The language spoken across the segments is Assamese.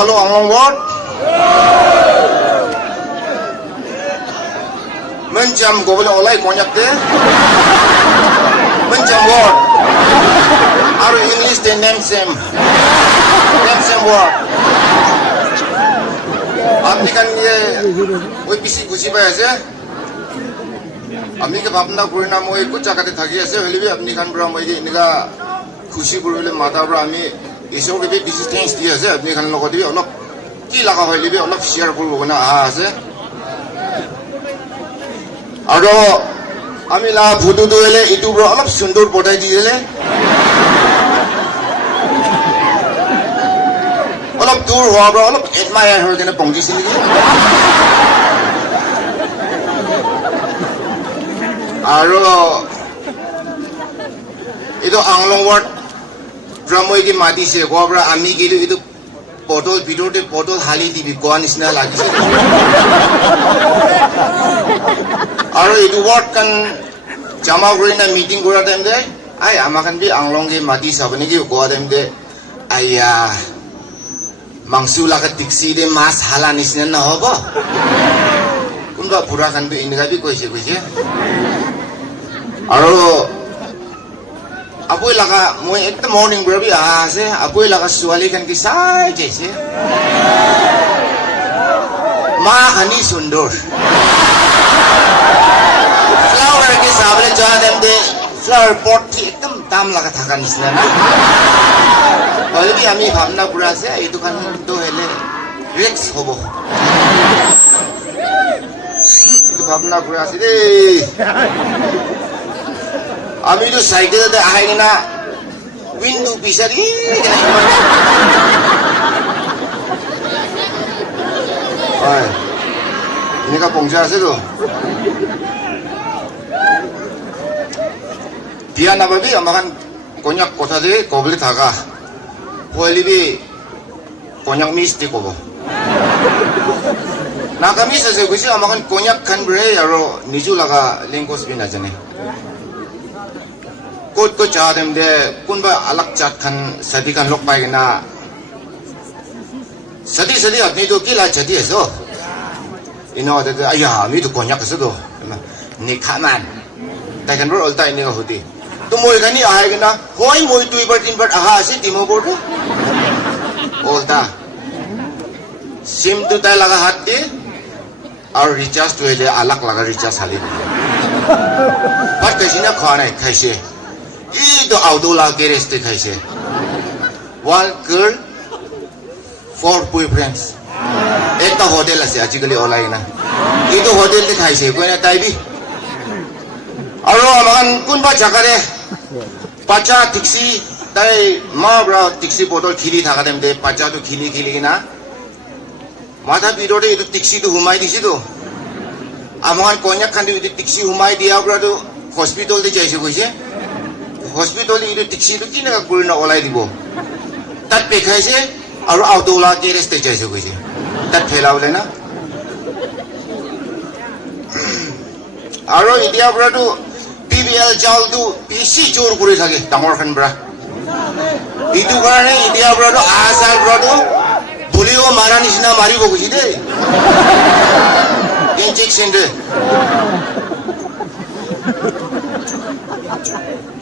hello Anglong word. Mencam go boleh olay konyak te. Mencam word. Are English the name same word. আপনি kan ye ওই বেশি খুশি পাই আছে আপনি কে ভাবনা করি না মই একটু জায়গাতে থাকি আছে হলিবি আপনি kan বড় মই এনেকা খুশি কৰিলে মাতা বড় আমি ঈশ্বৰকে বেছি থ্যাঙ্কস দি আছে আপনি kan লগত দিবি অলপ কি লাগা হলিবি অলপ শেয়ার করব না আছে আৰু আমি লা ফটো দইলে ইটো বড় অলপ সুন্দৰ বটাই দিলে অলপ দূৰ হোৱা বড় অলপ এডমায়াৰ হৈ কেনে পংজিছিল নেকি আৰু itu Anglong word Pramoi ki মাতিছে কোৱা আমি কিন্তু itu পটল ভিতৰতে পটল হালি দিবি কোৱা নিচিনা লাগিছে আৰু itu word kan jama কৰি না মিটিং কৰা টাইম দে আই আমাখান বি Anglong ki মাতি চাব নেকি কোৱা টাইম দে আয়া মাংসু লাগা টিক্সি দে মাছ হালা নিচিনা নহব কোনবা পুৰা খান বি এনেকা বি কৈছে আৰু Apoy laka mo ekta morning bro bi ase apoy laka suali kan ki sai jaise ma hani sundor flower ke sable ja dem de flower pot thi ekdam dam laka thaka nisna na already ami bhabna pura ase etu kan to hele rex hobo etu bhabna pura ase de আমি তো সাইকেলতে আহাই না উইন্ডো বিচাৰি হয় এনেকা পঞ্চা আছে তো দিয়া নাপাবি আমাখান কন্যাক কথা যে কবলে থাকা হলিবি কন্যাক মিষ্টি কব নাকা মিছ আছে কৈছে আমাখান কন্যাক খান বৰে আৰু নিজু লাগা লেংগুৱেজ বি নাজানে Kod ko chadem de kunba alak chat khan sadi kan lok pai na sadi apni to kila chati eso ino de aya mi to konyak so do ni khaman ta kan ro alta ini hoti to moi gani aai gna hoi moi tui bar tin bar aha ase timo bor de olta sim tu ta laga hat de aur recharge to ele alak laga recharge hali pat kasina khana khaise Itu outdoor geres te khaise. One girl, 4 boyfriends. Ekta hotel ase ajikali olai na. Itu hotel te khaise koi na taibi. Aro amakan kunba jakare pacha tiksi tai ma bra tiksi botol khili thaka dem de pacha to khili na. Matha bidore itu tiksi to humai disi to. Amakan konyak khandi itu tiksi humai dia bra to hospital te jaise koise. Hospital itu tiksi itu kini ka kurina olai dibo. Tat pekhaise aru outdoor geres te jaise koise. Tat phela ole na. Aru India bra tu PBL jal tu bisi jor kori thake dangor khan bra. Itu karone India bra tu asal bra tu bulio mara nisina maribo koise de. Injection de.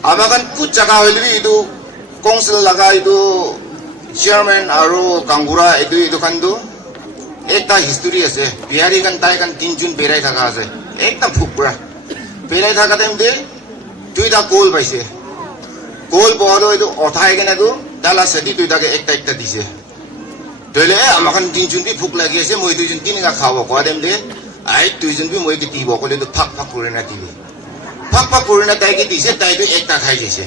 Amakan kuch jaga hoilbi itu council laga itu chairman aru kangura itu kan tu ekta history ase bihari kan tai kan 3 jun berai thaka ase ekta phukra berai thaka time de duita goal paise goal bodo itu othai kena tu dala sedi duita ke ekta dise dole amakan 3 jun bi phuk lagi ase moi 2 jun tinga khabo ko time de ai 2 jun bi moi ke tibo ko le tu phak kore na tibi Pak purna tai ki dise tai tu ekta khai jese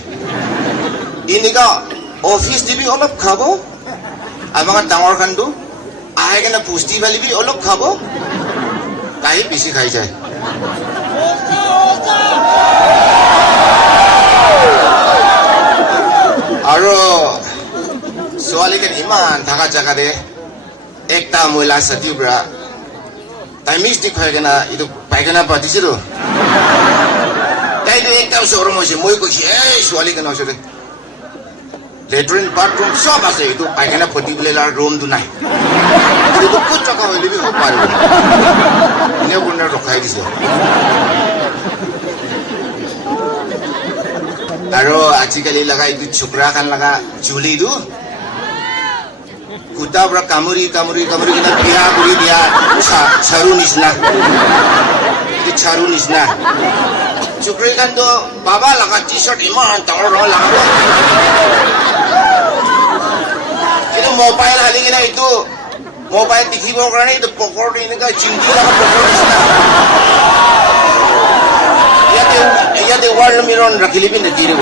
ini ka office dibi olop khabo amakan dangor khan tu ahe kana pusti bali bi olop khabo kai bisi khai jay aro soali kan iman thaka jaga de ekta moila satibra tai misti khai kana itu paigana patisiru Tai itu ekta seorang masih moi ko si soali kana sore latrine bathroom চব আছে এইটো পাইখানা ফটি বোলে ৰুমটো নাই এইটো ক'ত টকা হ'লে হ'ব পাৰিব এনে কোনে ৰখাই দিছে আৰু আজিকালি লগা এইটো চুকৰা খান লগা চুলিটো কুটা পৰা কামুৰি কিনে বিয়া কৰি দিয়া চাৰু নিচিনা এইটো চাৰু নিচিনা চুকৰি খানটো বাবা লগা টি চাৰ্ট ইমান ডাঙৰ লগাব কিন্তু মোবাইল হালি কিনে এইটো মোবাইল দেখিবৰ কাৰণে এইটো পকৰটো এনেকুৱা চিংকি লগা পকৰ নিচিনা ইয়াতে ৱাৰ্ল্ড মিৰন ৰাখি লিবি নেকি ৰে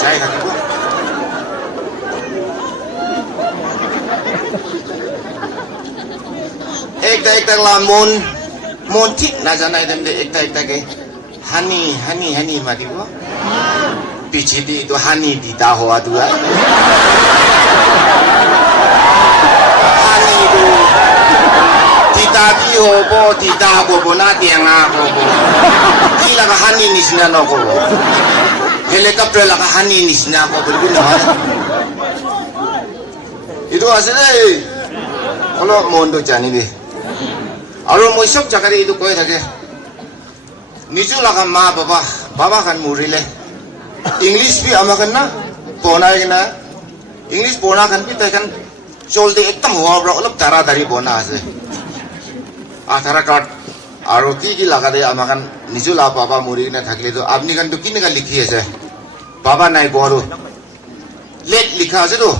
যাই থাকিব একটা লা মন ঠিক নাজানাই তেন্তে একটা হানি মাতিব পিছিতে এইটো হানি দিতা হোৱা দুৱা হানিটো তিতা কি হ'ব তিতা ক'ব না টেঙা ক'ব কি লগা হানি নিচিনা নক'ব হেলিকপ্টাৰ লগা হানি নিচিনা ক'ব বুলি নহয় এইটো আছে দেই অলপ মনটো জানিবি আৰু মই চব জাগাতে এইটো কৈ থাকে নিজৰ লগা মা বাবা খান মৰিলে ইংলিছ বি আমাক না বনাই কিনা ইংলিছ বনা খান বি তাই খান চলতে একদম হোৱাৰ পৰা অলপ তাড়াতাড়ি বনা আছে আধাৰ কাৰ্ড আৰু কি লগা দে আমাক নিজৰ লগা বাবা মৰি কিনে থাকিলেতো আপুনি খানটো কেনেকুৱা লিখি আছে বাবা নাই গৰু লেট লিখা আছেতো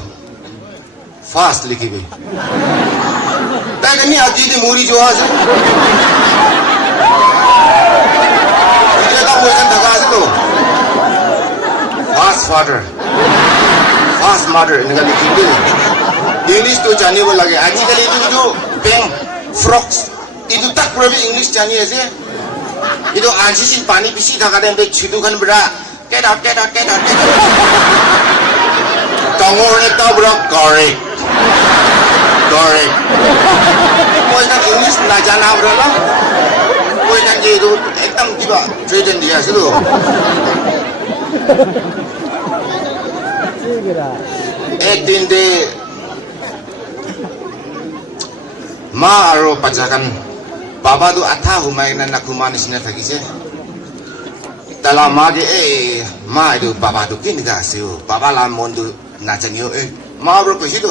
ফাষ্ট লিখিবি তাই কানি আজি মৰি যোৱা আছে মই থাকা আছেতো ফাষ্ট ফাদাৰ ফাষ্ট মাদাৰ এনেকুৱা লিখিবি ইংলিছটো জানিব লাগে আজিকালি এইটো বেংক ফ্ৰকছ এইটো তাক পৰা ইংলিছ জানি আছে এইটো আনচিচিন পানী পিচি থকা দে চিটুখন পৰা get out ডাঙৰ এটা পৰা কাৰেক্ট মই তাক ইংলিছ নাজানা পৰা মই তাক এইটো একদম কিবা ট্ৰেডেন দি আছিলো একদিন দে মা আৰু বাচ্চাখান বাবাটো আঠা সোমাই কিনে নাখোমা নিচিনা থাকিছে তালা মাকে মা এইটো বাবাটো কেনেকুৱা আছে বাবা লাভ মনটো নাজানিও মা আৰু কৈছিলো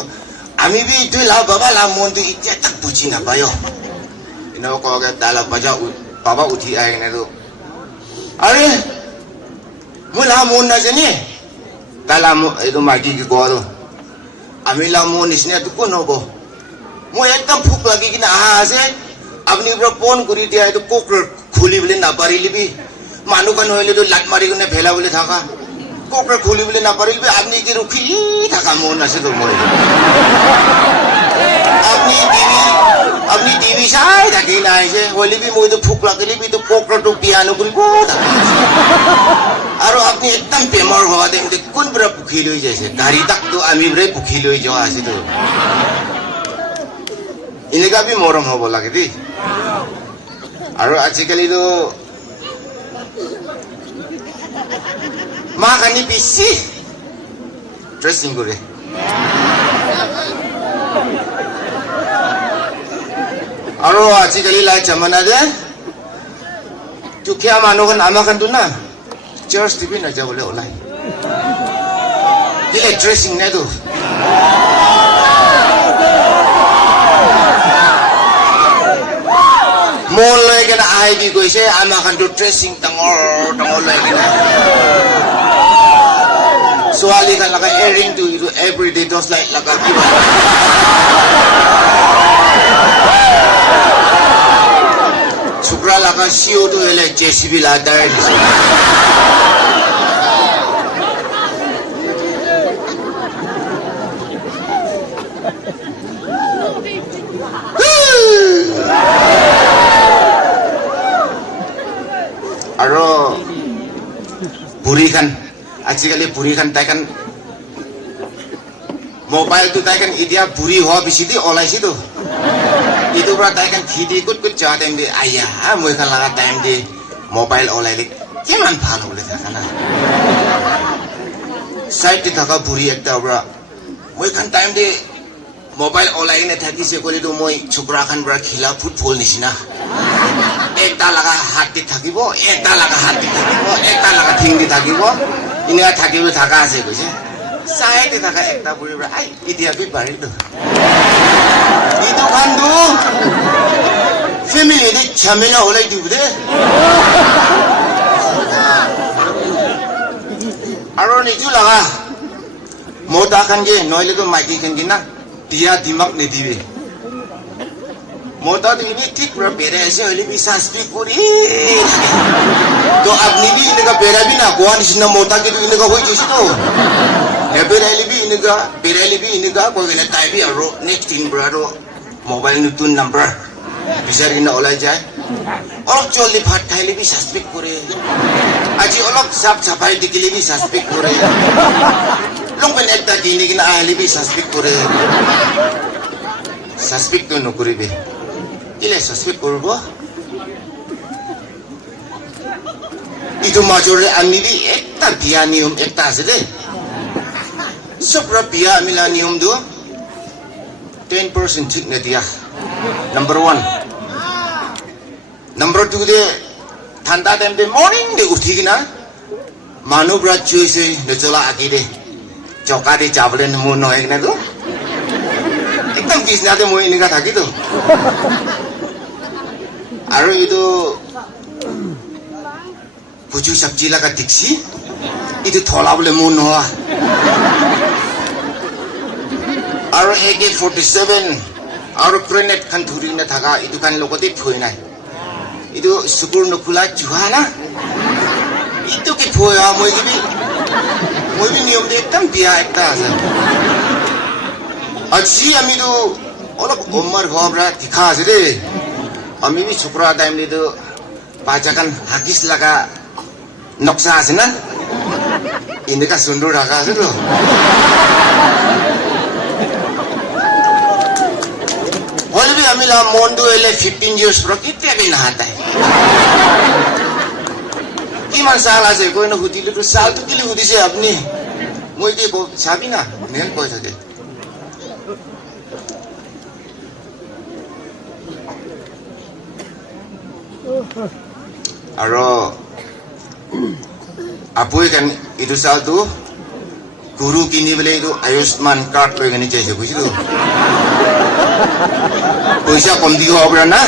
আমি বি এইটোৱে লাভ বাবা লাভ মনটো এতিয়া তাক বুজি নাপায় এনেকুৱা কওঁকে তালা বাবা উঠি আহি কিনেতো আৰে মই লাভ মন নাজানি তালা এইটো মাইকীকে কোৱা আৰু আমি লাভ মন নিচিনাটো কোন হ'ব মই একদম ভোক লাগি কিনে আহা আছে আপুনি পৰা ফোন কৰি দিয়া এইটো কোক খুলিবলৈ নাপাৰিলিবি মানুহখন হ'লেতো লাট মাৰি কিনে ভেলা বুলি থাকা কোক খুলিবলৈ নাপাৰিলিবি আপুনি কি ৰখি থাকা মন আছেতো মই আপুনি টিভি চাই থাকি নাহিছে হ'লেবি মইতো ভোক লাগিলিবি তো কোকটো পিয়ানো কৰিব আৰু আপুনি একদম বেমাৰ হোৱা টাইমতে কোন পৰা পুখি লৈ যাইছে গাড়ী তাকতো আমি পৰাই পুখি লৈ যোৱা আছেতো এনেকুৱা বি মৰম হ'ব লাগে দেই আৰু আজিকালিতো মা কানি বেছি ড্ৰেছিং কৰে আৰু আজিকালি লাই জামানা যে দুখীয়া মানুহখন আমাৰখনতো না চাৰ্চ টিভি নাযাবলৈ ওলাই দিলে ড্ৰেছিং নাইতো মন লৈ কিনে আহি দি গৈছে আমাৰখনতো ড্ৰেছিং ডাঙৰ লৈ কিনে ছোৱালীখন লগা এয়াৰিংটো এইটো এভৰিডে 10 লাইট লগা কিবা ছোকৰা লগা চিঅ'টো হ'লে জেচিবি লাদাৰ দিছে আৰু বুঢ়ীখান আজিকালি বুঢ়ীখান তাইখান মোবাইলটো তাইখান এতিয়া বুঢ়ী হোৱা বেছি দি ওলাইছেতো এইটোৰ পৰা তাইখান ভিডি কুট যোৱা টাইম দি আয়া মই খান লগা টাইম দি মোবাইল ওলাইলে কিমান ভাল হ'বলৈ থাকা না side di thaka buri ekta bra moi kan time de mobile online e thaki se kole to moi chukra khan bra khila football nisina ekta laga hat di thakibo ekta laga hat di thakibo ekta laga thing di thakibo inia thakibo thaka ase koise side di thaka ekta buri bra ai idia bi bari to itu kan du family di chamela holai di bude aro ni ju laga moda kan ge noile to maiki kan gina dia dimak ne dibe moda to ini tik bra bere ase oli bi speak puri to apni bi inega bera bi na koan sina moda ke to inega hoi jisi to ya berali bi inega ko gena tai bi aro next in bra ro mobile nutun number bisar gina olai jai olok joldi bhat khaile bi speak pore aji olok sap sapai dikile bi speak pore longpen ekta kini gina ahli bi speak pore speak to nokuribe ile speak korbo itu majore ani di ekta bianium ekta asile sobra bia milanium do 10% thik na dia number 1 number 2 de thanda time de morning de uthi gina manu bra choise ne chola akide choka de chawle mo no ekna do ekdam bisna de moi ni ka thaki to aro itu puju sabji laga diksi itu thola bole mo no aro AK47 aro grenade kan thuri na thaga itu kan lokoti phoi nai itu sukur no khula juhana itu ke phoya moi bi niyom de ekdam dia ekta ase aji ami do olok omar ghobra dikha ase re ami bi chukra time le do pajakan hagis laga noksa ase na indika sundur raga ase lo Holbi amila mondo ele 15 years pro kitte bi na hata ki man sala se koi na hudi lu sal tu kili hudi se apni moi de ko chabi na ne ko thake aro apoi kan itu sal tu guru kini bele itu Ayushman card koi gani chaise bujilu पैसा कम दियो अब ना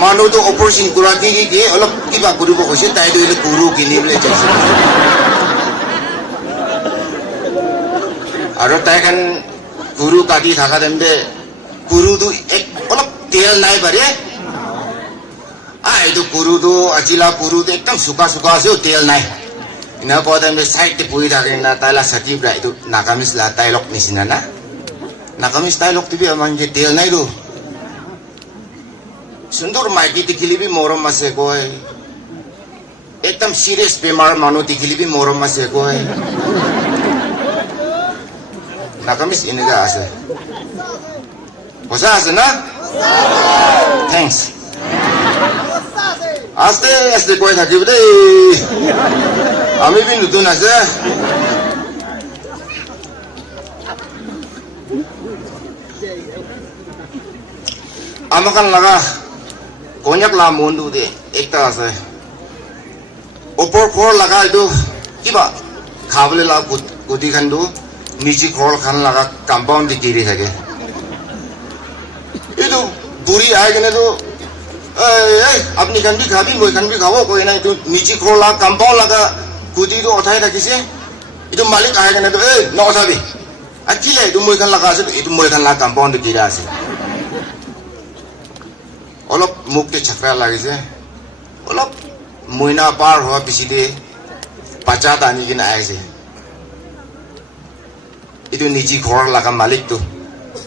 मानो तो ऑपरेशन करा के अलग की बात करू बसे ताई तो गुरु किनी बले चाहिए और ताई kan गुरु काटी थाका देंबे गुरु तो एक अलग तेल नाई बरे itu गुरु तो अजिला गुरु तो एकदम सुका से तेल नाई ina ko देंबे साइड ते पुई थाके ना ताला सती ब्रा itu nakamis la tailok nisina na nakamis tailok tibi amang je tel nai do sundur maiki tikili bi morom ase koi ekdam serious bemar manu tikili bi morom ase koi nakamis iniga ase bosa ase na thanks aste koi thaki bde ami bi nutun ase amakan laga konyak la mondu de ekta ase opor khor laga itu kiba khable la gudi khan do nichi khor khan laga compound de kiri thake itu buri aa gene do ei apni khan bi khabi moi khan bi khabo koi na itu nichi khor la compound laga gudi do othai thakise itu malik aa gene do ei no othabi akile itu moi khan laga ase itu moi khan la compound de kiri ase olop mukte chakra lagise olop moina par hoa piside pacha dani gina aise itu niji khor laga malik tu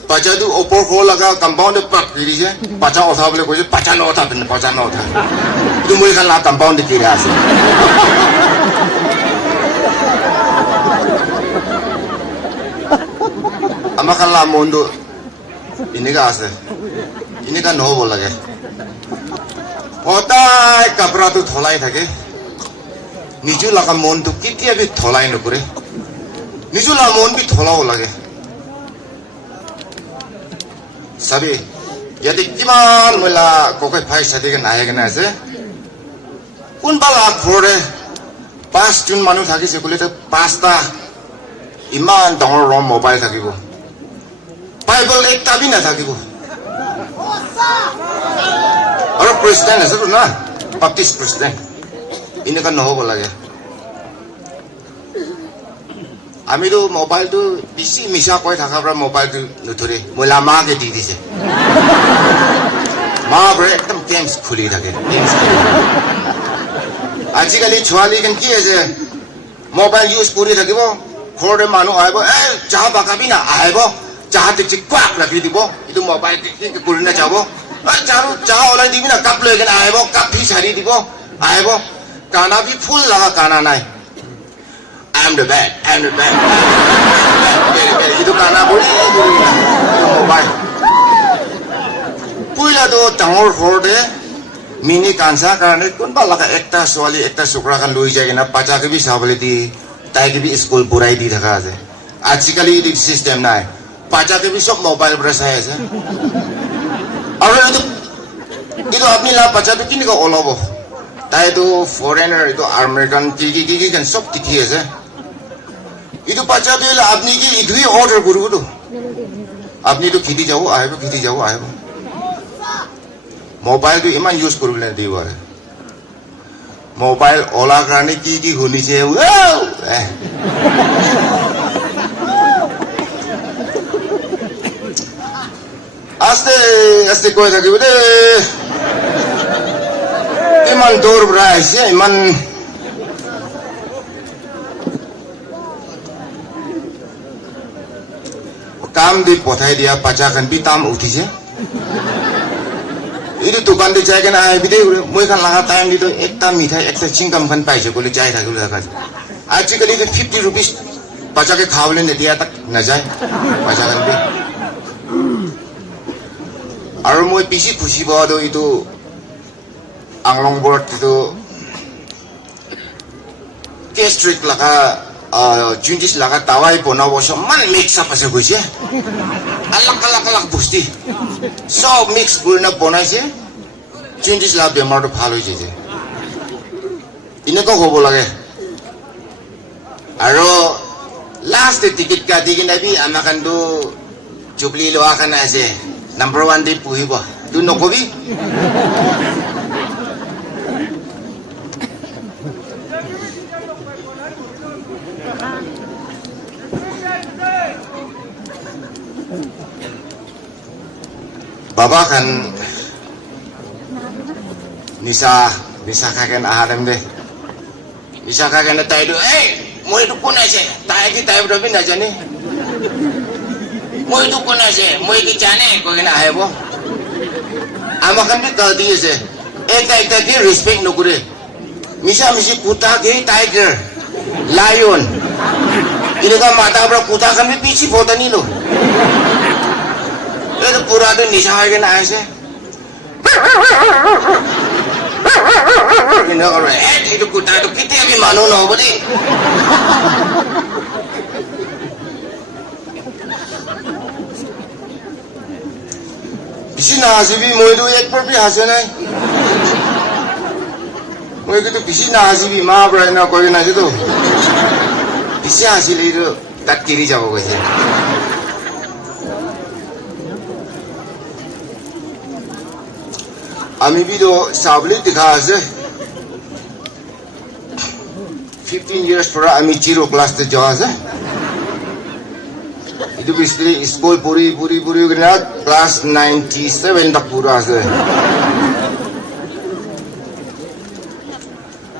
pacha tu opor khor laga compound par kirise pacha otha bole koise pacha no otha itu moi kan la compound kiri ase amakan la mondo ini ka ase ini kan no bol lage होता है कपड़ा तो थोड़ा ही थके নিজু লাগা মনটো কেতিয়া বি থলাই নকৰে নিজু লাগা মন বি থলাব লাগে চাবি ইয়াতে কিমান মহিলা ককাই ভাই চাদিকে নাহেকেনে আছে কোনবা লাভ ঘৰৰে 5 জন মানুহ থাকিছে বোলে 5টা ইমান ডাঙৰ ৰম মোবাইল থাকিব বাইবেল একটা বি নাথাকিব আৰু খ্ৰীষ্টান আছে না বাপ্তিষ্ট খ্ৰীষ্টান এনেকুৱা নহ'ব লাগে আমিতো মোবাইলটো বেছি মিছা কৈ থকাৰ পৰা মোবাইলটো নধৰে মহিলা মাকে দি দিছে মাবোৰে একদম গেমছ খুলি থাকে আজিকালি ছোৱালীখন কি আছে মোবাইল ইউজ কৰি থাকিব ঘৰতে মানুহ আহিব চাহ বাকাবি না আহিব চাহ দেখি কোৱাক ৰাখি দিব এইটো মোবাইল কৰি নাযাব চাহ ওলাই দিবি না কাপ লৈ কিনে আহিব কাপ ফি চাৰি দিব আহিব কানা বি ফুল লগা কানা নাই I'm the bad itu কানা কৰি মোবাইল পুইলাটো ডাঙৰ ঘৰতে মিনি কাঞ্চা কাৰণে কোনবা লগা একটা ছোৱালী একটা ছোকৰা কান লৈ যায় কিনা পাচাকে বি চাবলৈ দি তাইকে বি স্কুল পঢ়াই দি থকা আছে আজিকালি এইটো চিষ্টেম নাই পাচাকে বি চব মোবাইল পৰা চাই আছে আৰু এইটো আপুনি পাচাটো কেনেকুৱা ওলাব তাইতো ফৰেনাৰ এইটো আমেৰিকান কি কান চব তিথি আছে এইটো পাচাটো আপুনি কি এইটোৱে অৰ্ডাৰ কৰিবতো আপুনিতো খেতি যাব আহিব মোবাইলটো ইমান ইউজ কৰিবলৈ দিব পাৰে মোবাইল ওলাৰ কাৰণে কি শুনিছে আস্তে আস্তে কৈ থাকিব দেই ইমান দূৰ পৰা আহিছে ইমান কাম দি পঠাই দিয়া পাচাখন বি তাম উঠিছে এইটো দোকান দি যাই কেনে আহিবি দেই মই খান লগা টাইম দিতো একটা মিঠাই একটা চিংগাম খান পাইছে বুলি যাই থাকিব লগা আজিকালি 50 rupees পাচাকে খাবলৈ নিদিয়া তাক নাযায় পাচাখন বি আৰু মই বেছি খুচি পোৱাটো এইটো আংলংবোৰত এইটো কেষ্ট্ৰিক লগা জুণ্ডিছ লগা টাৱাই বনাব সমান মিক্স আপ আছে গৈছে আলাক বস্তু সব মিক্স কৰি না বনাইছে জুণ্ডিছ লগা বেমাৰটো ভাল হৈ যায় এনেকুৱা হ'ব লাগে আৰু লাষ্ট টিকেট কাটি কিনে বি আমাৰ কাৰণটো জুবলি লোৱা কাৰণে আছে নাম্বাৰ 1 দি পুহিব তুই নকবি বাবা kan nisa kaken aharem deh nisa kaken tai do moi itu pun aja tai ki tai berapa nih aja nih moi itu pun aja moi ki jane kau kena ayabo amakan bi kal dia se tai ki respect nukure misi kuta ki tiger lion ini kan mata berapa kuta kan bi pici foto nih lo itu pura itu nisa kaken aja se ini orang itu kuta itu kita yang manu no boleh bisi nasi bi mau itu ek per bi hasil nai mau itu bisi nasi bi mah berani nak kau nasi tu bisi hasil itu tak kiri jauh aja আমি বিদো সাবলি দেখা আছে 15 years পর আমি জিরো ক্লাস তে যাওয়া আছে itu bisri school puri kena class 97 tak pura আছে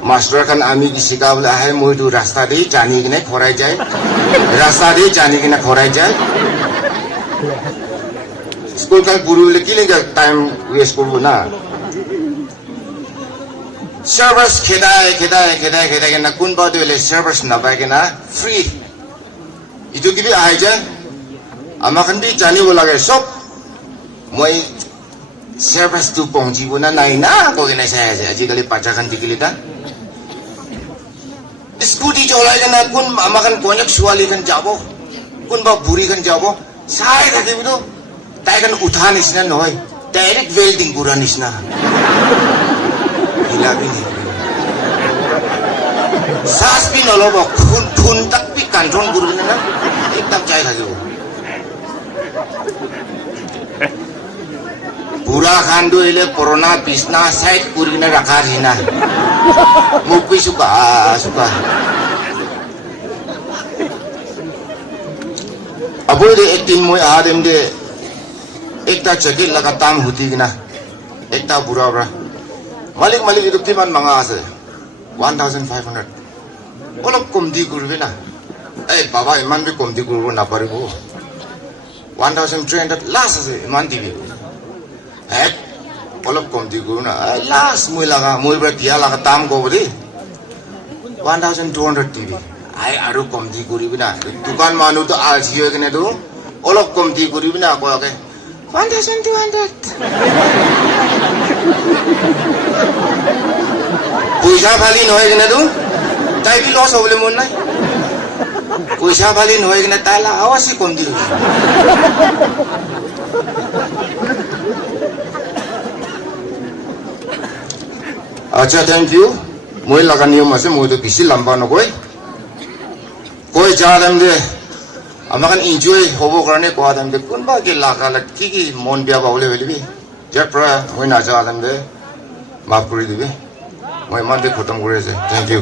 master kan আমি কি শিকাবলে আহে মই তো রাস্তা দিয়ে জানি কিনে খরাই যায় রাস্তা দিয়ে জানি কিনে খরাই যায় স্কুল কাল পুরি বলে কি লেগে টাইম ওয়েস্ট করব না service khedai kena kun ba dele service na ba kena free itu gibi aja amakan di jani bola ge sop moi service tu pongji bona nai na ko kena saya aja kali pacakan dikilita scooty চলাই কেনে কোন আমাখান কইনাক ছোৱালী খান যাব কোনবা বুঢ়ী খান যাব চাই থাকিবতো তাই খান উঠা নিচিনা নহয় ডাইৰেক্ট ৱেল্ডিং কৰা নিচিনা হিলাবি নেকি শ্বাস বি নল'ব খুন তাক বি কাণ্ট্ৰল কৰিব না একদম চাই থাকিব বুঢ়া খান দৈলে পুৰণা বিছনা চাইড কৰি কিনে ৰাখা নিচিনা মুখ বি চোকা চোকা Aboy de ektin moy adem de ekta jacket laga tam huti gina ekta bura bra malik itu timan manga ase 1500 olop komdi kurbe na baba iman be komdi kurbo na paribo 1300 last ase iman dibi olop komdi kurbo na last moy laga moy bra dia laga tam go bodi 1200 dibi ai aru komdi kuribi na dukan manu to ajiyo kene do olok komdi kuribi na ko ke 1200 puisa phali noy kene do tai bi loss hobole mon nai puisa phali noy kene tala awasi komdi acha thank you moi lagani mase moi to bisi lamba no koi koi jadam de amakan enjoy hobo karone ko adam de kunba ke lakala ki mon bia baule belibi japra hoi na jadam de maaf kori dibe moi man de khotam kore ase thank you